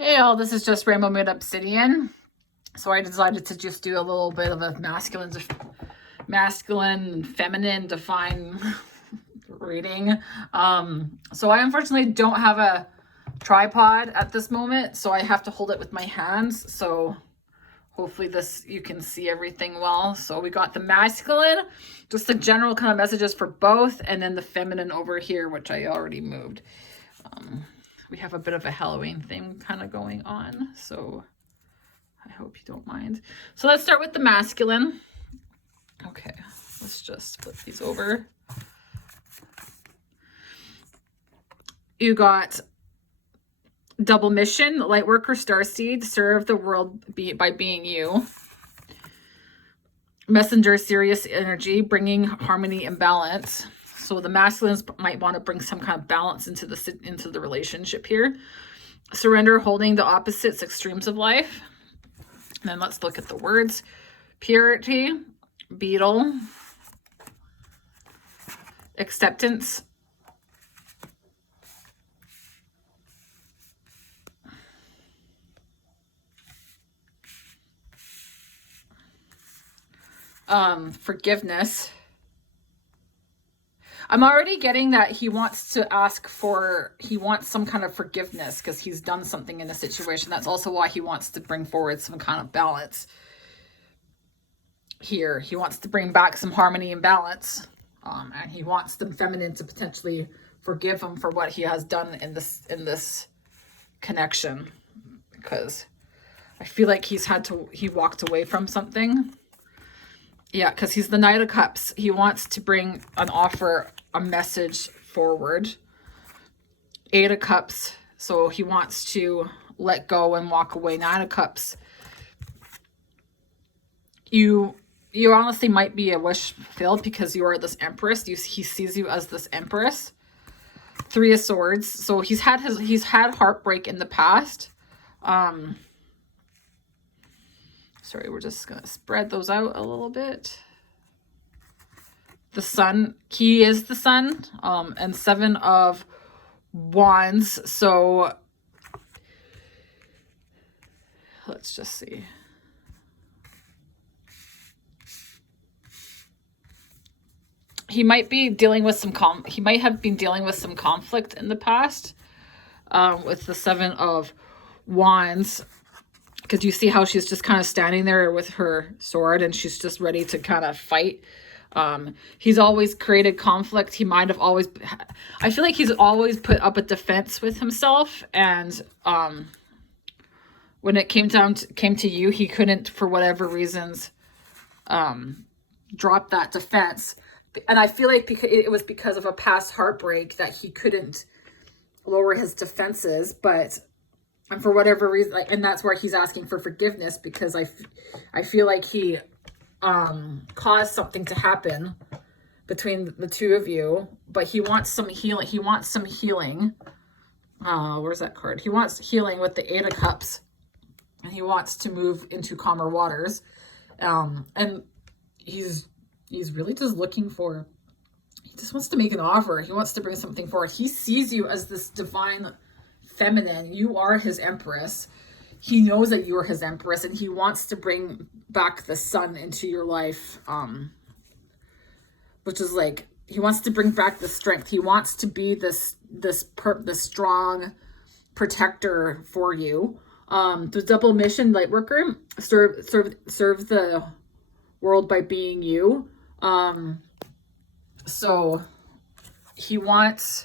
Hey all, this is just Rainbow Moon Obsidian. So I decided to just do a little bit of a masculine and feminine define reading. So I unfortunately don't have a tripod at this moment, so I have to hold it with my hands. So hopefully you can see everything well. So we got the masculine, just the general kind of messages for both, and then the feminine over here, which I already moved. We have a bit of a Halloween theme kind of going on, so I hope you don't mind. So let's start with the masculine. Okay, let's just flip these over. You got double mission, Lightworker Starseed, serve the world by being you. Messenger, Sirius energy, bringing harmony and balance. So the masculines might want to bring some kind of balance into the relationship here. Surrender, holding the opposites, extremes of life. And then let's look at the words. Purity, beetle, acceptance, forgiveness. I'm already getting that he wants some kind of forgiveness because he's done something in the situation. That's also why he wants to bring forward some kind of balance here. He wants to bring back some harmony and balance. And he wants the feminine to potentially forgive him for what he has done in this connection, because I feel like he walked away from something. Yeah, because he's the Knight of Cups. He wants to bring an offer, a message forward. Eight of Cups. So he wants to let go and walk away. Nine of Cups. You honestly might be a wish fulfilled because you are this Empress. He sees you as this Empress. Three of Swords. So he's had heartbreak in the past. Sorry, we're just going to spread those out a little bit. The Sun, he is the Sun, and Seven of Wands. So let's just see. He might be dealing with he might have been dealing with some conflict in the past with the Seven of Wands. Because you see how she's just kind of standing there with her sword and she's just ready to kind of fight. He's always created conflict. He might have always... I feel like he's always put up a defense with himself. And when it came to you, he couldn't, for whatever reasons, drop that defense. And I feel like it was because of a past heartbreak that he couldn't lower his defenses. And for whatever reason, and that's where he's asking for forgiveness, because I feel like he caused something to happen between the two of you, but he wants some healing. He wants some healing. Where's that card? He wants healing with the Eight of Cups, and he wants to move into calmer waters. And he's really just looking for, he just wants to make an offer. He wants to bring something forward. He sees you as this divine feminine. You are his Empress. He knows that you are his Empress, and he wants to bring back the Sun into your life, which is like, he wants to bring back the strength. He wants to be this strong protector for you. The double mission, Lightworker, serve the world by being you. So he wants...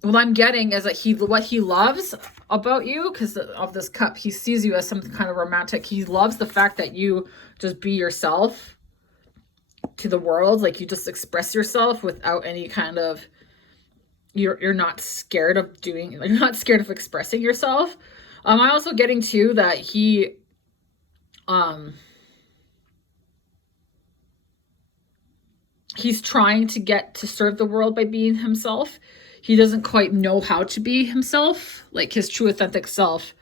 What I'm getting is that what he loves about you, because of this cup, he sees you as something kind of romantic. He loves the fact that you just be yourself to the world. Like, you just express yourself without any kind of, you're not scared of you're not scared of expressing yourself. I'm also getting too that he's trying to get to serve the world by being himself. He doesn't quite know how to be himself, like his true authentic self,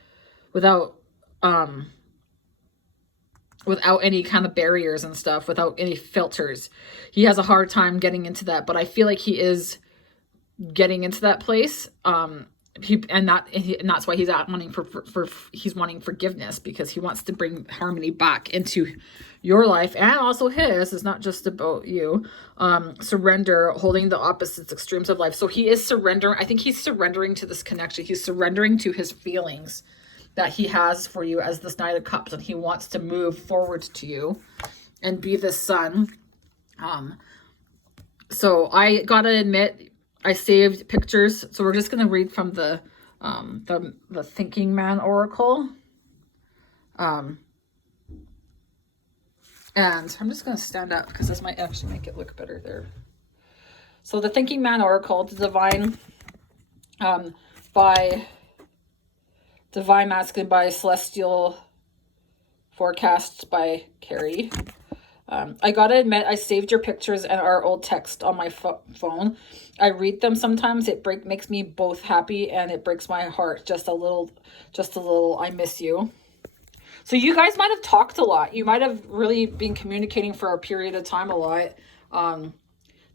without any kind of barriers and stuff, without any filters. He has a hard time getting into that, but I feel like he is getting into that place. And that's why he's he's wanting forgiveness, because he wants to bring harmony back into your life and also his. It's not just about you. Surrender, holding the opposites extremes of life. So he is surrendering. I think he's surrendering to this connection. He's surrendering to his feelings that he has for you as this Knight of Cups, and he wants to move forward to you and be the sun. So I gotta admit, I saved pictures. So we're just gonna read from the Thinking Man Oracle. And I'm just gonna stand up because this might actually make it look better there. So the Thinking Man Oracle, the divine, by Divine Masculine, by Celestial Forecasts by Carrie. I gotta admit, I saved your pictures and our old text on my phone. I read them sometimes. It makes me both happy and it breaks my heart just a little. I miss you. So you guys might have talked a lot. You might have really been communicating for a period of time a lot.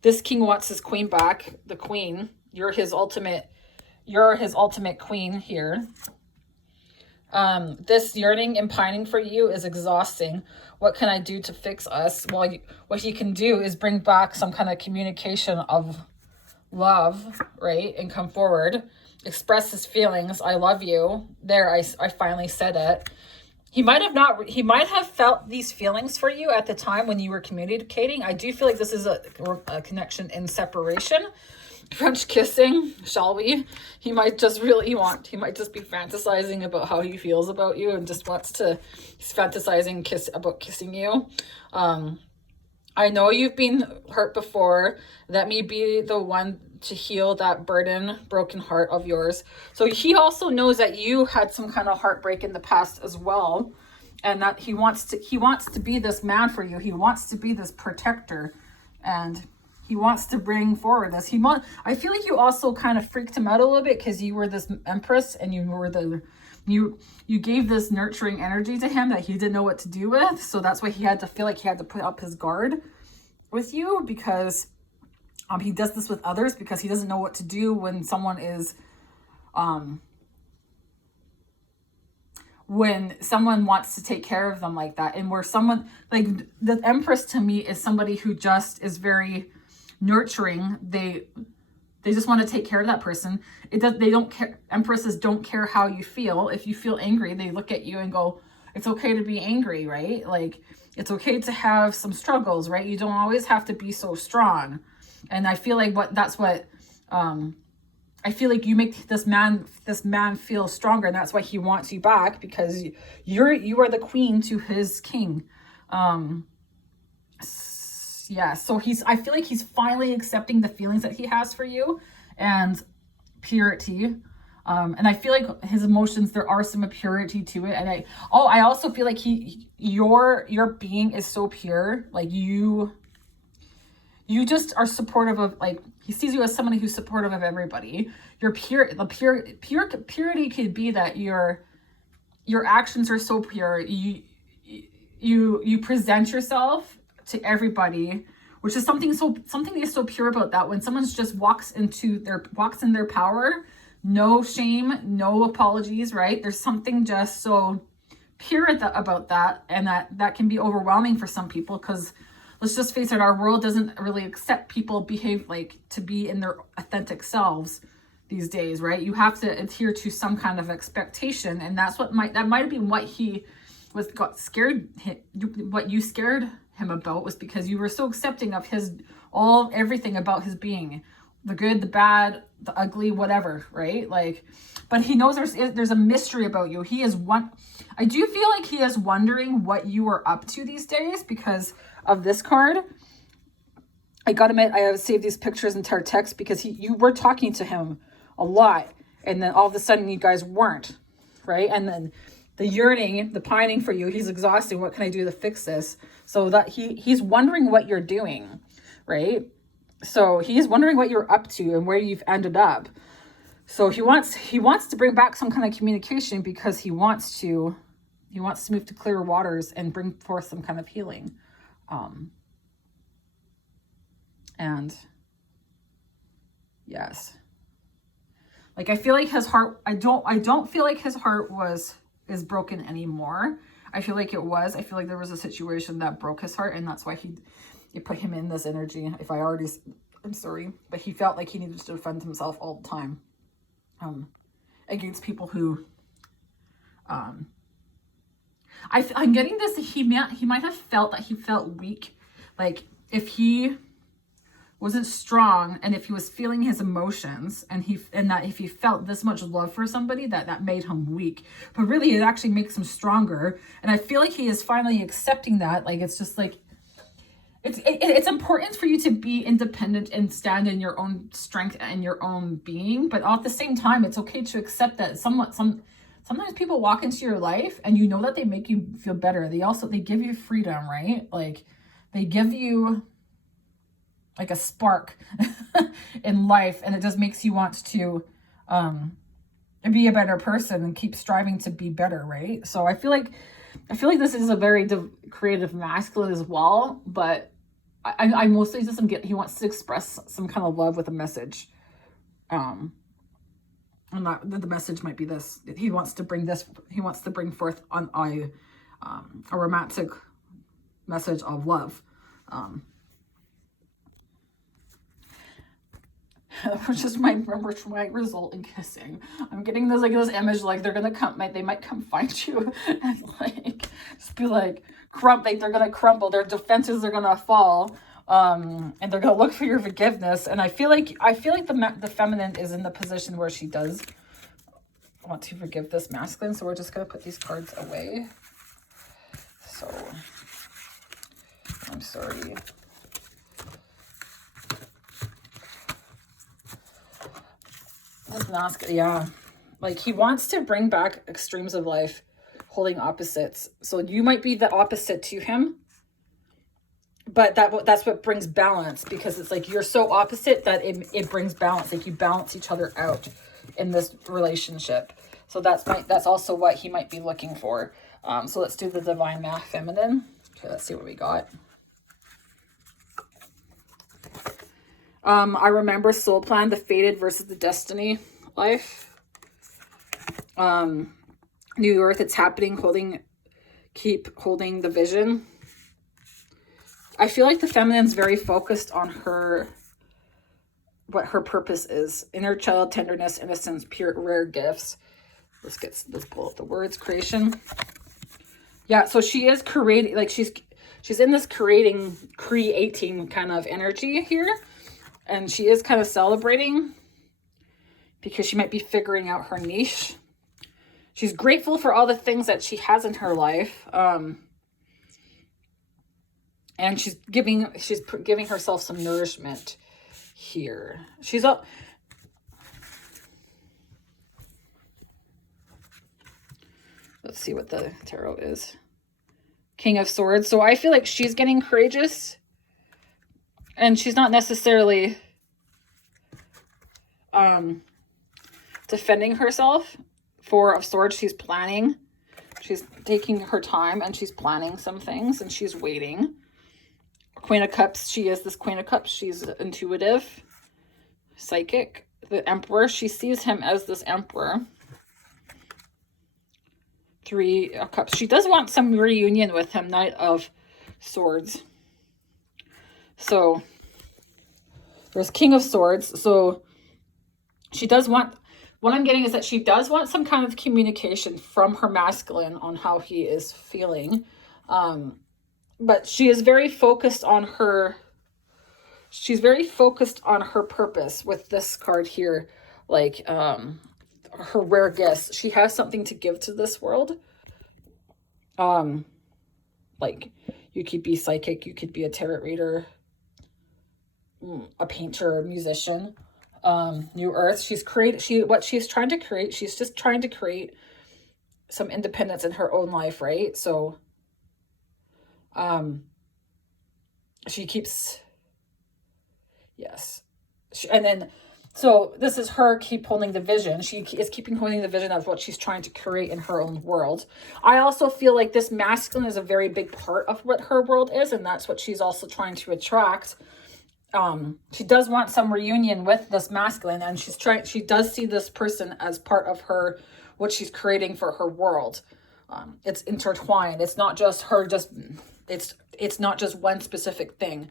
This king wants his queen back. The queen, you're his ultimate queen here. This yearning and pining for you is exhausting. What can I do to fix us? Well, what he can do is bring back some kind of communication of love, right? And come forward, express his feelings. I love you. There, I finally said it. He might have felt these feelings for you at the time when you were communicating. I do feel like this is a connection in separation. French kissing, shall we? He might just be fantasizing about how he feels about you and he's fantasizing about kissing you. I know you've been hurt before. Let me be the one to heal that broken heart of yours. So he also knows that you had some kind of heartbreak in the past as well, and that he wants to be this man for you. He wants to be this protector, and he wants to bring forward this. I feel like you also kind of freaked him out a little bit because you were this empress and you gave this nurturing energy to him that he didn't know what to do with. So that's why he had to feel like he had to put up his guard with you, because he does this with others because he doesn't know what to do when someone is when someone wants to take care of them like that. And where someone like the empress to me is somebody who just is very nurturing. They just want to take care of that person. They don't care. Empresses don't care how you feel. If you feel angry, they look at you and go, it's okay to be angry, right? Like, it's okay to have some struggles, right? You don't always have to be so strong. And I feel like I feel like you make this man feel stronger, and that's why he wants you back, because you are the queen to his king. Yeah, so I feel like he's finally accepting the feelings that he has for you and purity. And I feel like his emotions, there are some purity to it. And I also feel like your being is so pure. Like you just are supportive of, like, he sees you as somebody who's supportive of everybody. You're pure. Purity could be that your actions are so pure. You present yourself to everybody, which is something is so pure about that. When someone's just walks in their power, no shame, no apologies, right? There's something just so pure about that, and that can be overwhelming for some people, because let's just face it, our world doesn't really accept people to be in their authentic selves these days, right? You have to adhere to some kind of expectation, and that might have been what what you scared him about, was because you were so accepting of everything about his being, the good, the bad, the ugly, whatever, right? Like, but he knows there's a mystery about you. I do feel like he is wondering what you are up to these days because of this card. I gotta admit, I have saved these pictures and text because you were talking to him a lot, and then all of a sudden you guys weren't, right? And then the yearning, the pining for you, he's exhausted. What can I do to fix this? So that he's wondering what you're doing, right? So he's wondering what you're up to and where you've ended up. So he wants to bring back some kind of communication because he wants to move to clearer waters and bring forth some kind of healing. And Yes. Like, I feel like his heart, I don't feel like his heart is broken anymore. I feel like it was. I feel like there was a situation that broke his heart, and that's why it put him in this energy. I'm sorry, but he felt like he needed to defend himself all the time, against people who, I'm getting this, he might have felt that he felt weak. Like, if he wasn't strong, and if he was feeling his emotions, and that if he felt this much love for somebody, that made him weak. But really, it actually makes him stronger. And I feel like he is finally accepting that. Like, it's just like, it's important for you to be independent and stand in your own strength and your own being. But at the same time, it's okay to accept that sometimes people walk into your life and you know that they make you feel better. They give you freedom, right? Like, they give you like a spark in life, and it just makes you want to be a better person and keep striving to be better, right? So I feel like this is a very creative masculine as well, but I mostly just he wants to express some kind of love with a message, and that the message might be this: he wants to bring forth on a romantic message of love. Which might result in kissing. I'm getting this image, like they're gonna come, they might come find you and like just be like they're gonna crumble, their defenses are gonna fall, and they're gonna look for your forgiveness. And I feel like the feminine is in the position where she does want to forgive this masculine. So we're just gonna put these cards away. So I'm sorry. This masculine, yeah, like he wants to bring back extremes of life, holding opposites. So you might be the opposite to him, but that's what brings balance, because it's like you're so opposite that it brings balance. Like, you balance each other out in this relationship. So that's also what he might be looking for. So let's do the divine feminine. Okay, let's see what we got. I remember soul plan, the fated versus the destiny life. New earth, it's happening, keep holding the vision. I feel like the feminine's very focused on what her purpose is. Inner child, tenderness, innocence, pure, rare gifts. Let's pull out the words. Creation. Yeah, so she is creating, like she's in this creating kind of energy here. And she is kind of celebrating because she might be figuring out her niche. She's grateful for all the things that she has in her life. And she's giving herself some nourishment here. Let's see what the tarot is. King of Swords. So I feel like she's getting courageous. And she's not necessarily defending herself. Four of Swords, she's planning. She's taking her time and she's planning some things and she's waiting. Queen of Cups, she is this Queen of Cups. She's intuitive, psychic. The Emperor, she sees him as this Emperor. Three of Cups, she does want some reunion with him. Knight of Swords. So there's King of Swords. So she does want, what I'm getting is that she does want some kind of communication from her masculine on how he is feeling. But she is very focused on her purpose with this card here. Like her rare gifts. She has something to give to this world. Like you could be psychic, you could be a tarot reader, a painter, a musician. New Earth, she's trying to create, she's just trying to create some independence in her own life, right? So she keeps, yes, and then so this is her keep holding the vision. She is keeping holding the vision of what she's trying to create in her own world. I also feel like this masculine is a very big part of what her world is, and that's what she's also trying to attract. She does want some reunion with this masculine, and she does see this person as part of her, what she's creating for her world. It's intertwined. It's not just her, it's not just one specific thing.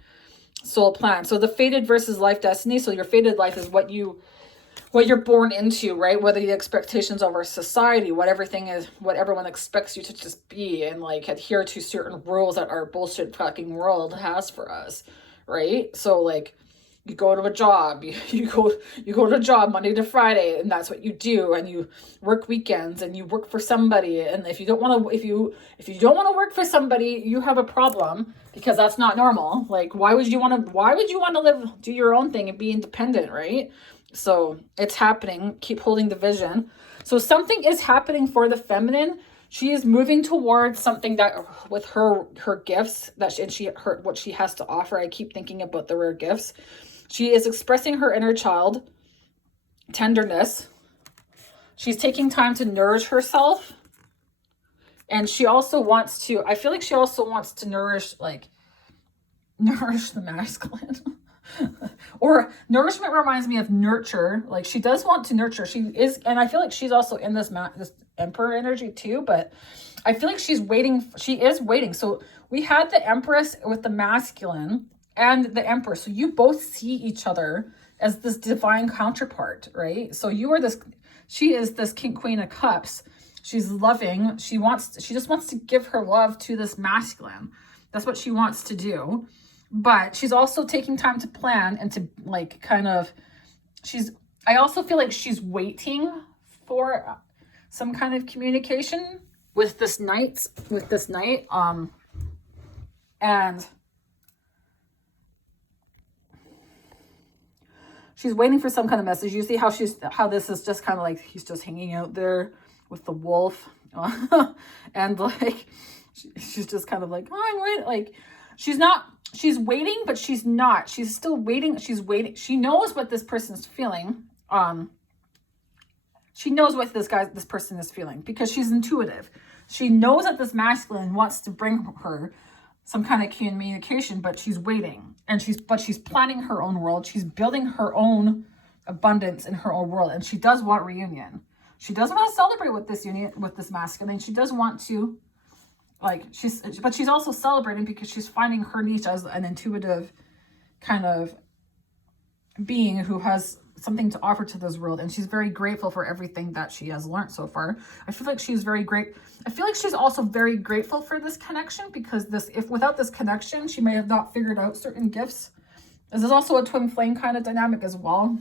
Soul plan. So the fated versus life destiny. So your fated life is what you're born into, right? Whether the expectations of our society, what everything is, what everyone expects you to just be, and like adhere to certain rules that our bullshit fucking world has for us, right? So like, you go to a job, you go to a job Monday to Friday, and that's what you do, and you work weekends, and you work for somebody, and if you don't want to, if you don't want to work for somebody, you have a problem, because that's not normal. Like, why would you want to live, do your own thing and be independent, right? So it's happening. Keep holding the vision. So something is happening for the feminine. She is moving towards something that, with her gifts that what she has to offer. I keep thinking about the rare gifts. She is expressing her inner child tenderness. She's taking time to nourish herself. And she also wants to, I feel like she also wants to nourish the masculine. Or nourishment reminds me of nurture. Like, she does want to nurture. She is, and I feel like she's also in this emperor energy too, but I feel like she's waiting. She is waiting. So we had the empress with the masculine and the emperor. So you both see each other as this divine counterpart, right? So she is this king, queen of cups. She's loving. She just wants to give her love to this masculine. That's what she wants to do. But she's also taking time to plan and to like kind of, I also feel like she's waiting for some kind of communication with this knight, and she's waiting for some kind of message. You see how this is just kind of like, he's just hanging out there with the wolf, and like, she's just kind of like, oh, I'm waiting. Like, she's waiting, but she's not. She's still waiting. She's waiting. She knows what this person's feeling. She knows what this person is feeling, because she's intuitive. She knows that this masculine wants to bring her some kind of communication, but she's waiting, and she's planning her own world. She's building her own abundance in her own world, and she does want reunion. She does want to celebrate with this union, with this masculine. She does want to, but she's also celebrating because she's finding her niche as an intuitive kind of being who has something to offer to this world, and she's very grateful for everything that she has learned so far. I feel like she's very great. I feel like she's also very grateful for this connection, because if without this connection, she may have not figured out certain gifts. This is also a twin flame kind of dynamic as well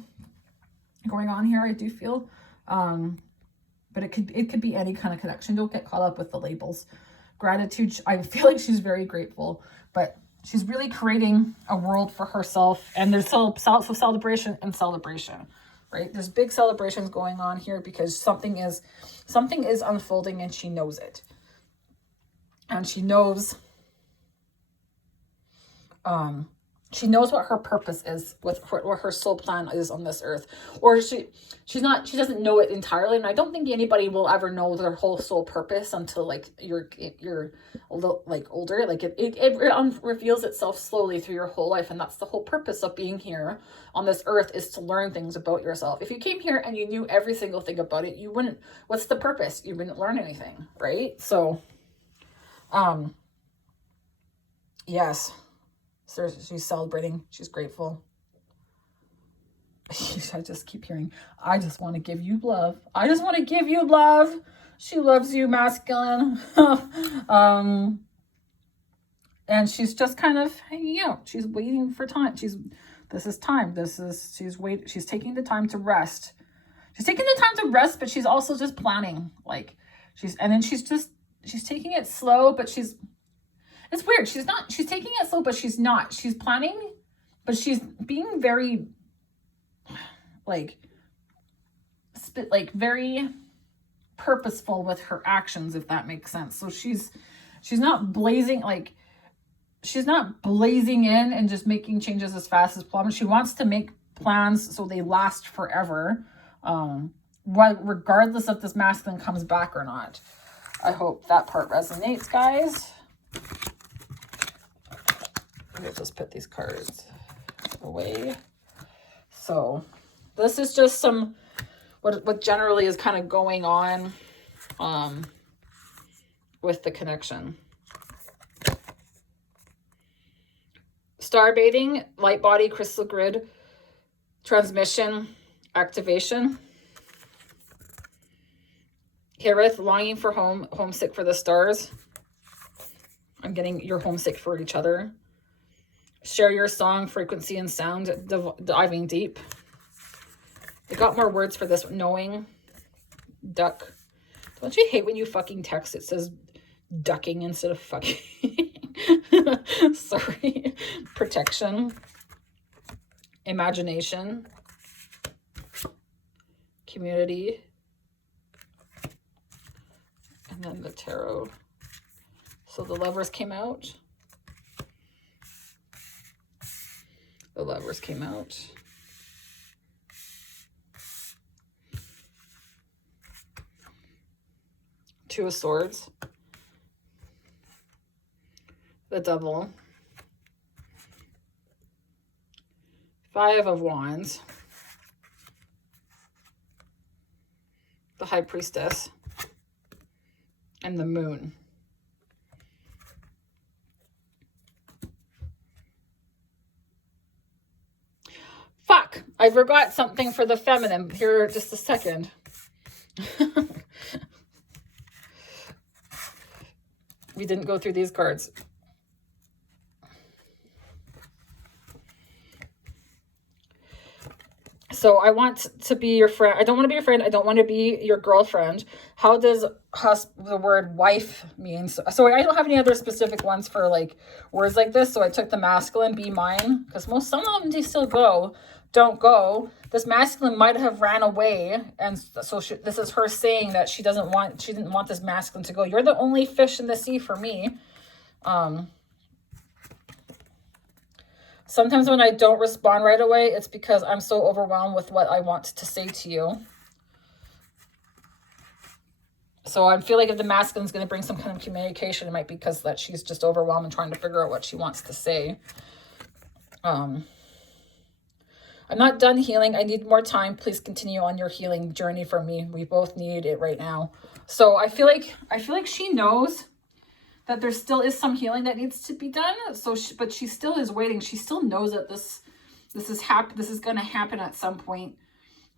going on here, I do feel. But it could be any kind of connection. Don't get caught up with the labels. Gratitude, I feel like she's very grateful, but she's really creating a world for herself, and there's celebration, right? There's big celebrations going on here, because something is unfolding, and she knows it. And she knows what her purpose is, what her soul plan is on this earth. Or she doesn't know it entirely, and I don't think anybody will ever know their whole soul purpose until like you're like older. Like it reveals itself slowly through your whole life, and that's the whole purpose of being here on this earth, is to learn things about yourself. If you came here and you knew every single thing about it, you wouldn't. What's the purpose? You wouldn't learn anything, right? So, yes. So she's celebrating. She's grateful. I just keep hearing, I just want to give you love. I just want to give you love. She loves you, masculine. And she's just kind of hanging out. She's waiting for time. She's taking the time to rest. She's taking the time to rest, but she's also just planning. She's taking it slow, but it's weird. She's taking it slow, but she's not. She's planning, but she's being very, very purposeful with her actions, if that makes sense. So she's not blazing, she's not blazing in and just making changes as fast as planned. She wants to make plans so they last forever, regardless if this masculine comes back or not. I hope that part resonates, guys. Let's just put these cards. away. So this is just some what generally is kind of going on with the connection. Star baiting, light body, crystal grid, transmission, activation. Harith, longing for home, homesick for the stars. I'm getting you're homesick for each other. Share your song, frequency and sound, diving deep. They got more words for this. Knowing, duck. Don't you hate when you fucking text it says ducking instead of fucking? Sorry. Protection. Imagination. Community. And then the tarot. So the Lovers came out. The Lovers came out. Two of Swords. The Devil. Five of Wands. The High Priestess. And the Moon. Fuck! I forgot something for the feminine. Here, just a second. We didn't go through these cards. So I want to be your friend. I don't want to be your friend. I don't want to be your girlfriend. How does the word wife mean? So I don't have any other specific ones for like words like this. So I took the masculine, be mine, because some of them, they still go, don't go. This masculine might have ran away. And so this is her saying that she didn't want this masculine to go. You're the only fish in the sea for me. Sometimes when I don't respond right away, it's because I'm so overwhelmed with what I want to say to you. So I feel like if the masculine is going to bring some kind of communication, it might be because that she's just overwhelmed and trying to figure out what she wants to say. I'm not done healing. I need more time. Please continue on your healing journey for me. We both need it right now. So I feel like she knows that there still is some healing that needs to be done. So, but she still is waiting. She still knows that this is going to happen at some point.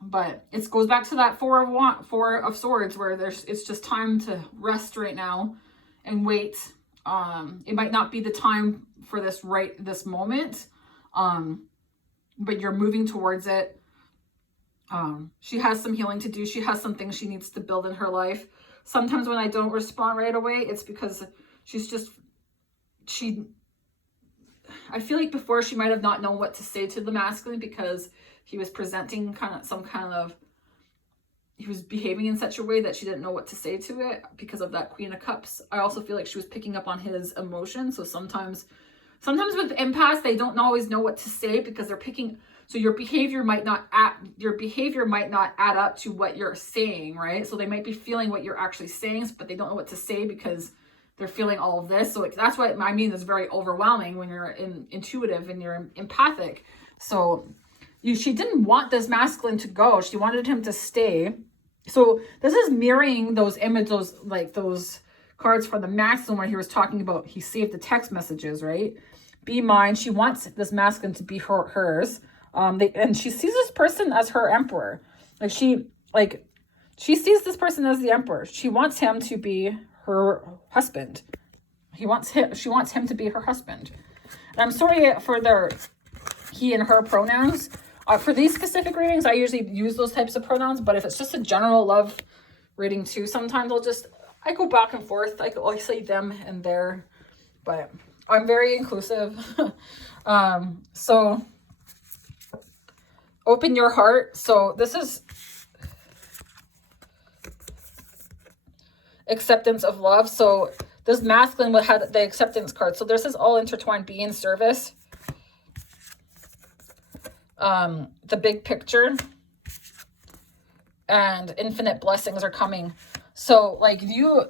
But it goes back to that Four of Swords, where it's just time to rest right now and wait. It might not be the time for this moment, but you're moving towards it. She has some healing to do. She has some things she needs to build in her life. Sometimes when I don't respond right away, it's because I feel like before she might have not known what to say to the masculine because he was presenting he was behaving in such a way that she didn't know what to say to it because of that Queen of Cups. I also feel like she was picking up on his emotions. So sometimes with empaths, they don't always know what to say because they're picking. So your behavior might not add up to what you're saying, right? So they might be feeling what you're actually saying, but they don't know what to say because they're feeling all of this. So that's what I mean. It's very overwhelming when you're intuitive and you're empathic. So she didn't want this masculine to go. She wanted him to stay. So this is mirroring those cards for the masculine where he was talking about, he saved the text messages, right? Be mine. She wants this masculine to be hers. And she sees this person as her emperor. She sees this person as the emperor. She wants him to be her husband. She wants him to be her husband. And I'm sorry for their he and her pronouns. For these specific readings, I usually use those types of pronouns, but if it's just a general love reading too, sometimes I go back and forth. I say them and their, but I'm very inclusive. So open your heart. So this is acceptance of love. So this masculine would have the acceptance card. So this is all intertwined. Be in service. The big picture and infinite blessings are coming. So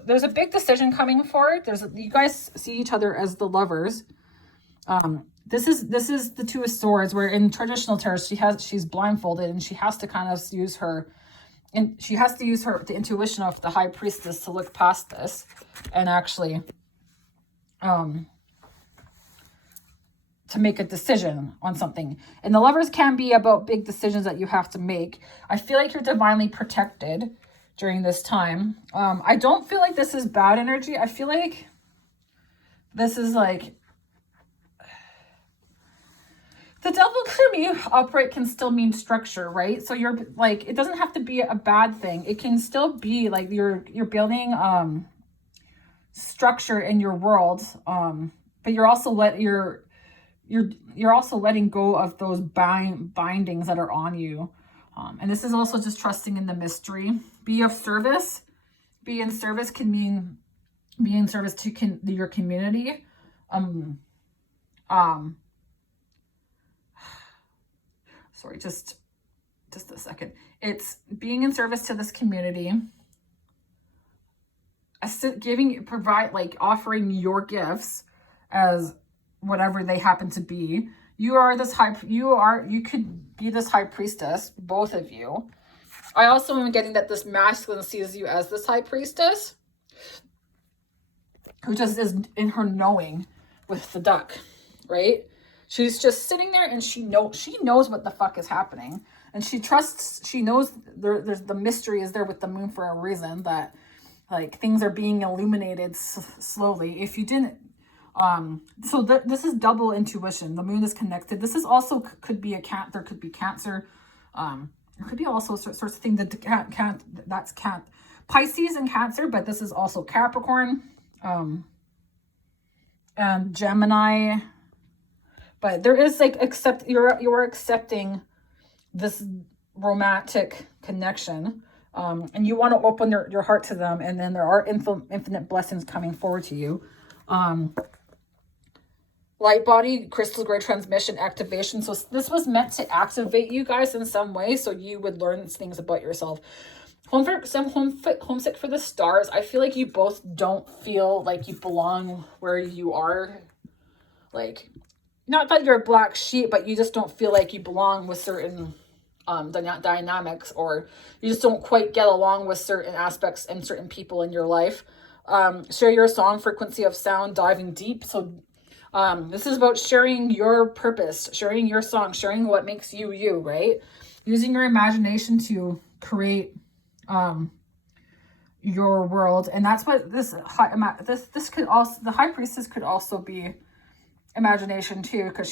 there's a big decision coming forward. You guys see each other as the lovers. This is the Two of Swords, where in traditional tarot she's blindfolded and she has to kind of use her, and she has to use the intuition of the High Priestess to look past this and actually to make a decision on something. And the Lovers can be about big decisions that you have to make. I feel like you're divinely protected during this time. I don't feel like this is bad energy. I feel like this is like, the devil can be upright, can still mean structure, right? So you're like, it doesn't have to be a bad thing. It can still be like you're building structure in your world, but you're also you're also letting go of those bindings that are on you. And this is also just trusting in the mystery. Be of service. Be in service can mean be in service to your community. Sorry, just a second. It's being in service to this community. Offering your gifts as whatever they happen to be. You could be this High Priestess, both of you. I also am getting that this masculine sees you as this High Priestess, who just is in her knowing with the duck, right? She's just sitting there and she knows what the fuck is happening. And she knows there's the mystery is there with the moon for a reason, that like things are being illuminated slowly. If you didn't, this is double intuition. The moon is connected. This is also could be there could be Cancer. There could be also sorts of things that's Pisces and Cancer, but this is also Capricorn, and Gemini. But there is like, you're accepting this romantic connection, and you want to open your heart to them, and then there are infinite blessings coming forward to you. Light body, crystal gray transmission activation. So this was meant to activate you guys in some way, so you would learn things about yourself. Homesick for the stars. I feel like you both don't feel like you belong where you are. Like, not that you're a black sheep, but you just don't feel like you belong with certain dynamics, or you just don't quite get along with certain aspects and certain people in your life. Share your song, frequency of sound, diving deep. So this is about sharing your purpose, sharing your song, sharing what makes you you, right? Using your imagination to create your world. And that's what this could also, the High Priestess could also be imagination too, because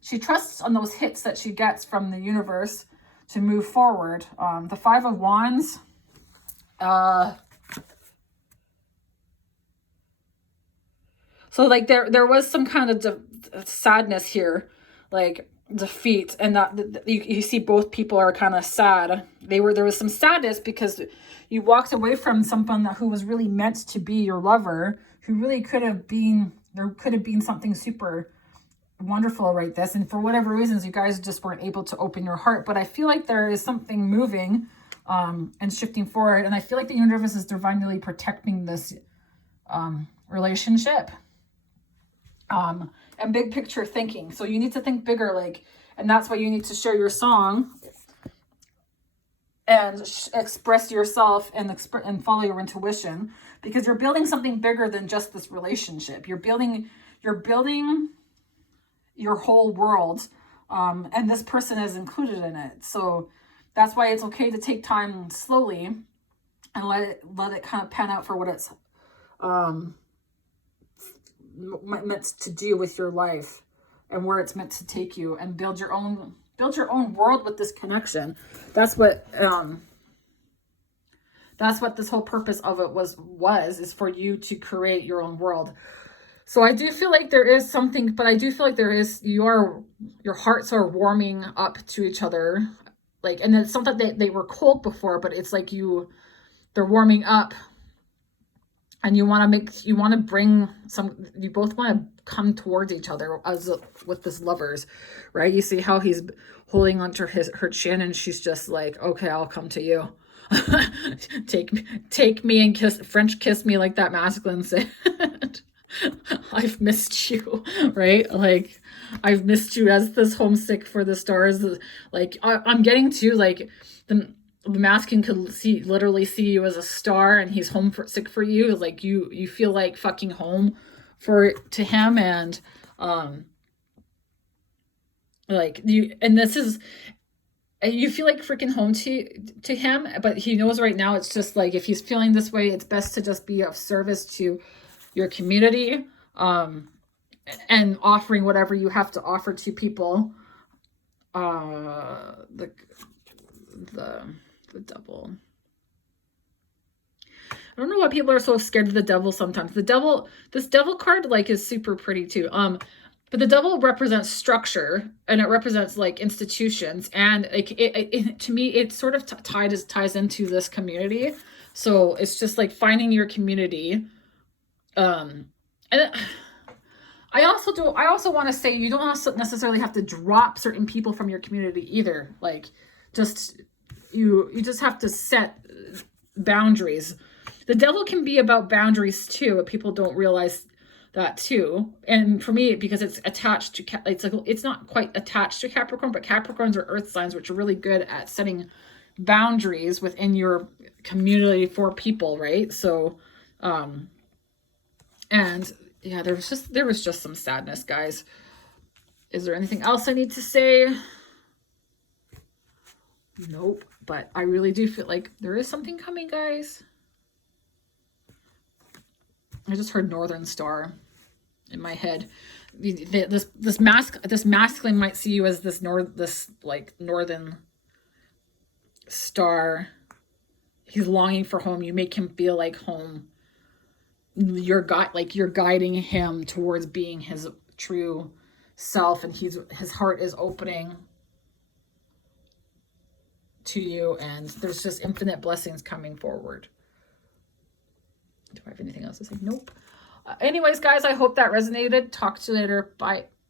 she trusts on those hits that she gets from the universe to move forward. The Five of Wands, so like there was some kind of sadness here, like defeat, and that you see both people are kind of sad. There was some sadness because you walked away from someone who was really meant to be your lover, who really could have been something super wonderful right this, and for whatever reasons you guys just weren't able to open your heart. But I feel like there is something moving and shifting forward, and I feel like the universe is divinely protecting this relationship. And big picture thinking. So you need to think bigger, like, and that's why you need to share your song and express yourself and follow your intuition, because you're building something bigger than just this relationship. You're building your whole world, and this person is included in it. So that's why it's okay to take time slowly and let it kind of pan out for what it's meant to do with your life and where it's meant to take you, and build your own world with this connection. That's what this whole purpose of it is for you to create your own world. So I do feel like there is something, but I do feel like your hearts are warming up to each other, like, and it's something that they were cold before, but it's like they're warming up. And you both want to come towards each other with this lovers, right? You see how he's holding onto her chin, and she's just like, okay, I'll come to you. take me and French kiss me, like that masculine said. I've missed you, right? Like, I've missed you as this homesick for the stars. Like I'm getting to like the masculine could literally see you as a star, and he's homesick for you. Like you feel like fucking home to him, and like you, and this is, you feel like freaking home to him, but he knows right now it's just like, if he's feeling this way, it's best to just be of service to your community, and offering whatever you have to offer to people. The devil. I don't know why people are so scared of the devil sometimes. This devil card like is super pretty too. But the devil represents structure, and it represents like institutions, and like to me it sort of ties into this community. So it's just like finding your community. And I also want to say, you don't also necessarily have to drop certain people from your community either. Like just you just have to set boundaries. The devil can be about boundaries too, but people don't realize that too. And for me, because it's attached to, it's not quite attached to Capricorn, but Capricorns are earth signs, which are really good at setting boundaries within your community for people, right? So and yeah, there was just some sadness, guys. Is there anything else I need to say? Nope. But I really do feel like there is something coming, guys. I just heard Northern Star in my head. This masculine might see you as this Northern Star. He's longing for home. You make him feel like home. You're guiding him towards being his true self, and his heart is opening to you, and there's just infinite blessings coming forward. Do I have anything else to say? Nope. Anyways, guys, I hope that resonated. Talk to you later. Bye.